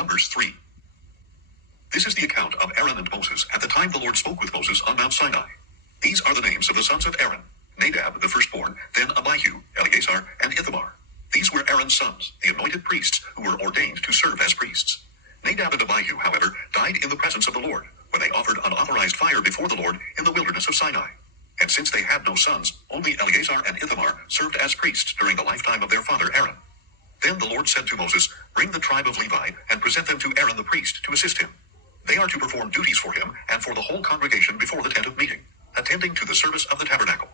Numbers 3. This is the account of Aaron and Moses at the time the Lord spoke with Moses on Mount Sinai. These are the names of the sons of Aaron: Nadab the firstborn, then Abihu, Eleazar, and Ithamar. These were Aaron's sons, the anointed priests, who were ordained to serve as priests. Nadab and Abihu, however, died in the presence of the Lord, when they offered unauthorized fire before the Lord in the wilderness of Sinai. And since they had no sons, only Eleazar and Ithamar served as priests during the lifetime of their father Aaron. Then the Lord said to Moses, "Bring the tribe of Levi, and present them to Aaron the priest to assist him. They are to perform duties for him and for the whole congregation before the tent of meeting, attending to the service of the tabernacle.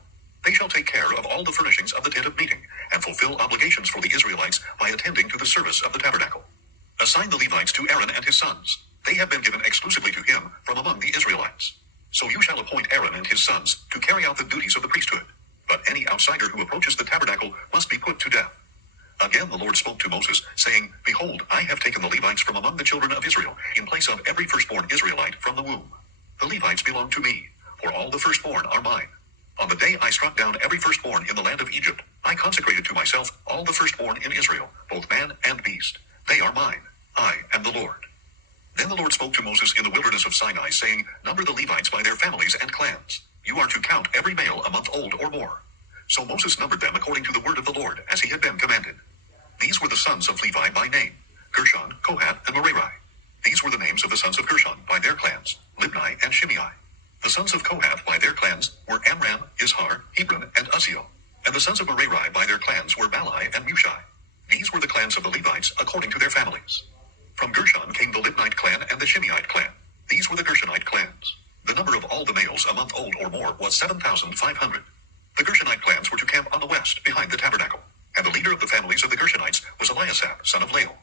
They shall take care of all the furnishings of the tent of meeting, and fulfill obligations for the Israelites by attending to the service of the tabernacle. Assign the Levites to Aaron and his sons. They have been given exclusively to him from among the Israelites. So you shall appoint Aaron and his sons to carry out the duties of the priesthood. But any outsider who approaches the tabernacle must be put to death." Again the Lord spoke to Moses, saying, "Behold, I have taken the Levites from among the children of Israel, in place of every firstborn Israelite from the womb. The Levites belong to me, for all the firstborn are mine. On the day I struck down every firstborn in the land of Egypt, I consecrated to myself all the firstborn in Israel, both man and beast. They are mine. I am the Lord." Then the Lord spoke to Moses in the wilderness of Sinai, saying, "Number the Levites by their families and clans. You are to count every male a month old or more." So Moses numbered them according to the word of the Lord, as he had been commanded. These were the sons of Levi by name: Gershon, Kohath, and Merari. These were the names of the sons of Gershon by their clans: Libni and Shimei. The sons of Kohath by their clans were Amram, Izhar, Hebron, and Uzziel. And the sons of Merari by their clans were Malai and Mushai. These were the clans of the Levites according to their families. From Gershon came the Libnite clan and the Shimeite clan. These were the Gershonite clans. The number of all the males a month old or more was 7,500. The Gershonite clans were to camp on the west, behind the tabernacle. And the leader of the families of the Gershonites was Eliasaph, son of Lael.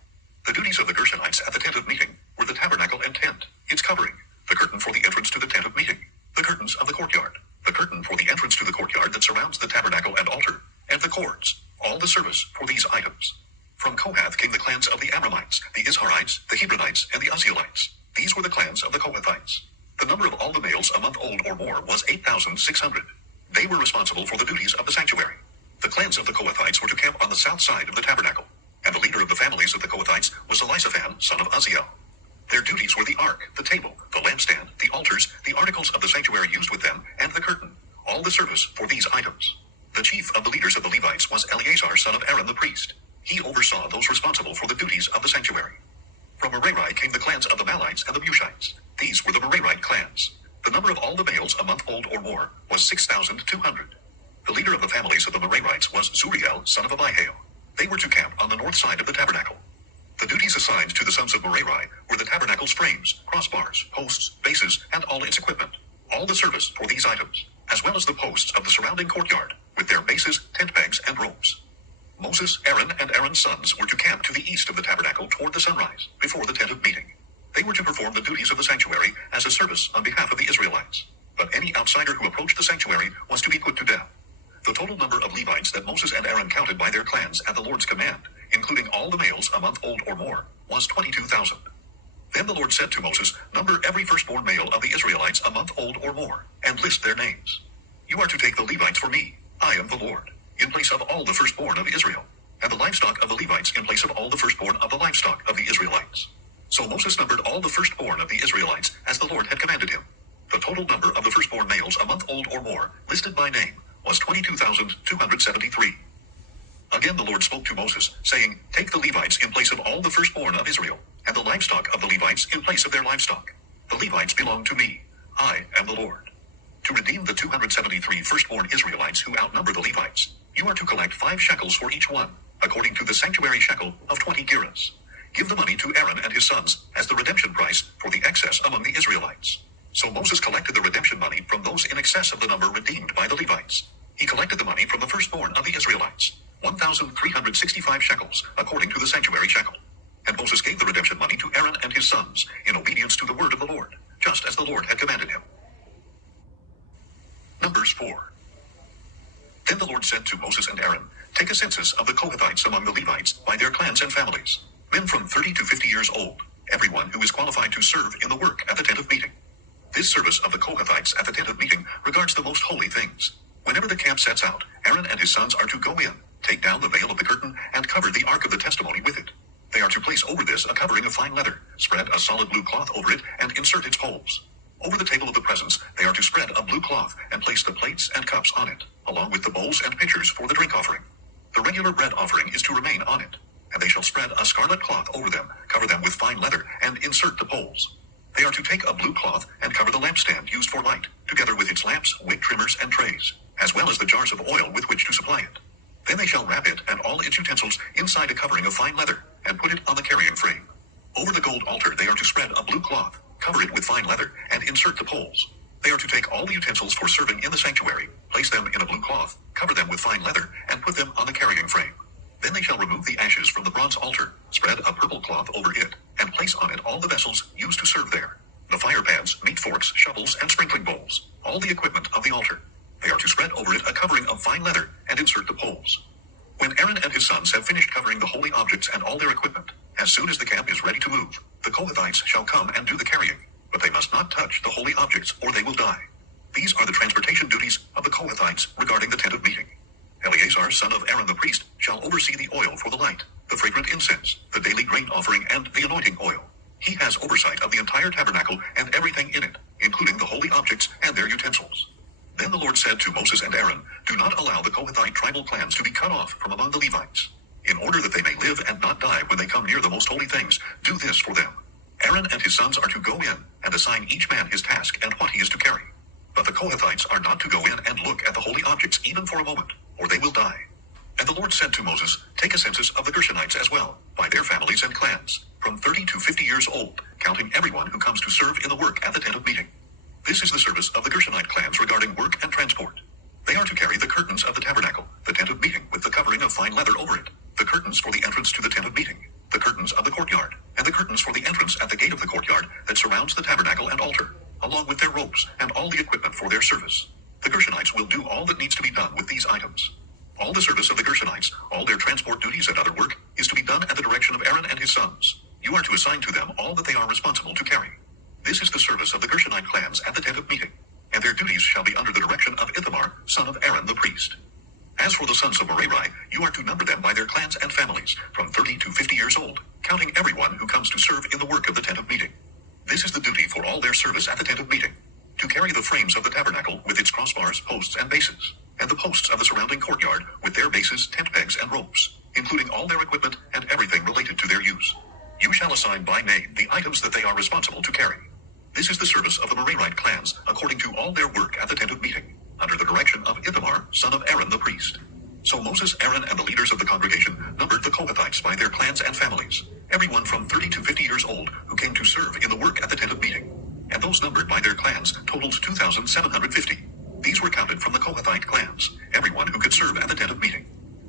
The duties of the Gershonites at the tent of meeting were the tabernacle and tent, its covering, the curtain for the entrance to the tent of meeting, the curtains of the courtyard, the curtain for the entrance to the courtyard that surrounds the tabernacle and altar, and the cords, all the service for these items. From Kohath came the clans of the Amramites, the Izharites, the Hebronites, and the Uzzielites. These were the clans of the Kohathites. The number of all the males a month old or more was 8,600. They were responsible for the duties of the sanctuary. The clans of the Kohathites were to camp on the south side of the tabernacle, and the leader of the families of the Kohathites was Elisaphan, son of Uzziel. Their duties were the ark, the table, the lampstand, the altars, the articles of the sanctuary used with them, and the curtain, all the service for these items. The chief of the leaders of the Levites was Eleazar, son of Aaron the priest. He oversaw those responsible for the duties of the sanctuary. From Merari came the clans of the Malites and the Mushites. These were the Merarite clans. The number of all the males a month old or more was 6,200. The leader of the families of the Merarites was Zuriel, son of Abihail. They were to camp on the north side of the tabernacle. The duties assigned to the sons of Merari were the tabernacle's frames, crossbars, posts, bases, and all its equipment, all the service for these items, as well as the posts of the surrounding courtyard, with their bases, tent pegs, and ropes. Moses, Aaron, and Aaron's sons were to camp to the east of the tabernacle toward the sunrise, before the tent of meeting. They were to perform the duties of the sanctuary as a service on behalf of the Israelites. But any outsider who approached the sanctuary was to be put to death. The total number of Levites that Moses and Aaron counted by their clans at the Lord's command, including all the males a month old or more, was 22,000. Then the Lord said to Moses, "Number every firstborn male of the Israelites a month old or more, and list their names. You are to take the Levites for me, I am the Lord, in place of all the firstborn of Israel, and the livestock of the Levites in place of all the firstborn of the livestock of the Israelites." So Moses numbered all the firstborn of the Israelites as the Lord had commanded him. The total number of the firstborn males a month old or more, listed by name, was 22,273. Again the Lord spoke to Moses, saying, "Take the Levites in place of all the firstborn of Israel, and the livestock of the Levites in place of their livestock. The Levites belong to me. I am the Lord. To redeem the 273 firstborn Israelites who outnumber the Levites, you are to collect 5 shekels for each one, according to the sanctuary shekel of 20 gerahs. Give the money to Aaron and his sons as the redemption price for the excess among the Israelites." So Moses collected the redemption money from those in excess of the number redeemed by the Levites. He collected the money from the firstborn of the Israelites, 1,365 shekels, according to the sanctuary shekel. And Moses gave the redemption money to Aaron and his sons, in obedience to the word of the Lord, just as the Lord had commanded him. Numbers 4. Then the Lord said to Moses and Aaron, "Take a census of the Kohathites among the Levites by their clans and families, men from 30 to 50 years old, everyone who is qualified to serve in the work at the tent of meeting." This service of the Kohathites at the tent of meeting regards the most holy things. Whenever the camp sets out, Aaron and his sons are to go in, take down the veil of the curtain, and cover the ark of the testimony with it. They are to place over this a covering of fine leather, spread a solid blue cloth over it, and insert its poles. Over the table of the presence, they are to spread a blue cloth, and place the plates and cups on it, along with the bowls and pitchers for the drink offering. The regular bread offering is to remain on it, and they shall spread a scarlet cloth over them, cover them with fine leather, and insert the poles. They are to take a blue cloth and cover the lampstand used for light, together with its lamps, wick trimmers, and trays, as well as the jars of oil with which to supply it. Then they shall wrap it and all its utensils inside a covering of fine leather, and put it on the carrying frame. Over the gold altar they are to spread a blue cloth, cover it with fine leather, and insert the poles. They are to take all the utensils for serving in the sanctuary, place them in a blue cloth, cover them with fine leather, and put them on the carrying frame. Then they shall remove the ashes from the bronze altar, spread a purple cloth over it, and place on it all the vessels used to serve there, the fire pans, meat forks, shovels, and sprinkling bowls, all the equipment of the altar. They are to spread over it a covering of fine leather, and insert the poles. When Aaron and his sons have finished covering the holy objects and all their equipment, as soon as the camp is ready to move, the Kohathites shall come and do the carrying, but they must not touch the holy objects or they will die. These are the transportation duties of the Kohathites regarding the tent of meeting. Eleazar, son of Aaron the priest, shall oversee the oil for the light, the fragrant incense, the daily grain offering, and the anointing oil. He has oversight of the entire tabernacle and everything in it, including the holy objects and their utensils. Then the Lord said to Moses and Aaron, "Do not allow the Kohathite tribal clans to be cut off from among the Levites. In order that they may live and not die when they come near the most holy things, do this for them. Aaron and his sons are to go in and assign each man his task and what he is to carry. But the Kohathites are not to go in and look at the holy objects even for a moment, or they will die." And the Lord said to Moses, "Take a census of the Gershonites as well, by their families and clans, from 30 to 50 years old, counting everyone who comes to serve in the work at the tent of meeting." This is the service of the Gershonite clans regarding work and transport. They are to carry the curtains of the tabernacle, the tent of meeting with the covering of fine leather over it, the curtains for the entrance to the tent of meeting, the curtains of the courtyard, and the curtains for the entrance at the gate of the courtyard that surrounds the tabernacle and altar, along with their ropes and all the equipment for their service. The Gershonites will do all that needs to be done with these items. All the service of the Gershonites, all their transport duties and other work, is to be done at the direction of Aaron and his sons. You are to assign to them all that they are responsible to carry. This is the service of the Gershonite clans at the tent of meeting, and their duties shall be under the direction of Ithamar, son of Aaron the priest. As for the sons of Merari, you are to number them by their clans and families, from 30 to 50 years old, counting everyone who comes to serve in the work of the tent of meeting. This is the duty for all their service at the tent of meeting, to carry the frames of the tabernacle with its crossbars, posts, and bases, and the posts of the surrounding courtyard with their bases, tent pegs, and ropes, including all their equipment and everything related to their use. You shall assign by name the items that they are responsible to carry. This is the service of the Merarite clans, according to all their work at the tent of meeting, under the direction of Ithamar, son of Aaron the priest. So Moses, Aaron, and the leaders of the congregation numbered the Kohathites by their clans and families, everyone from 30 to 50 years old who came to serve in the work at the tent of meeting. And those numbered by their clans totaled 2,750. These were counted from the Kohathite clans, everyone who could serve at the tent of meeting.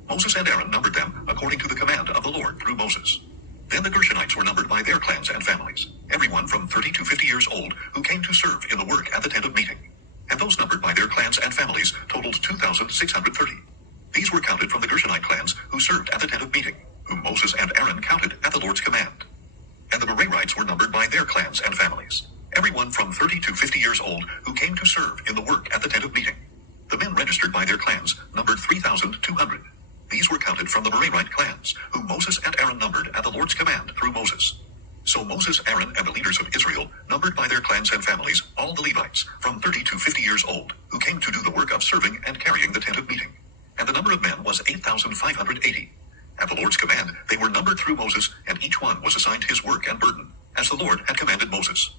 Moses and Aaron numbered them according to the command of the Lord through Moses. Then the Gershonites were numbered by their clans and families, everyone from 30 to 50 years old who came to serve in the work at the tent of meeting. And those numbered by their clans and families totaled 2,630. These were counted from the Gershonite clans who served at the tent of meeting, whom Moses and Aaron counted at the Lord's command. And the Merarites were numbered by their clans and families, everyone from 30 to 50 years old who came to serve in the work at the tent of meeting. The men registered by their clans numbered 3,200. These were counted from the Merarite clans, whom Moses and Aaron numbered at the Lord's command through Moses. So Moses, Aaron, and the leaders of Israel numbered by their clans and families all the Levites from 30 to 50 years old who came to do the work of serving and carrying the tent of meeting. And the number of men was 8,580. At the Lord's command, they were numbered through Moses, and each one was assigned his work and burden, as the Lord had commanded Moses.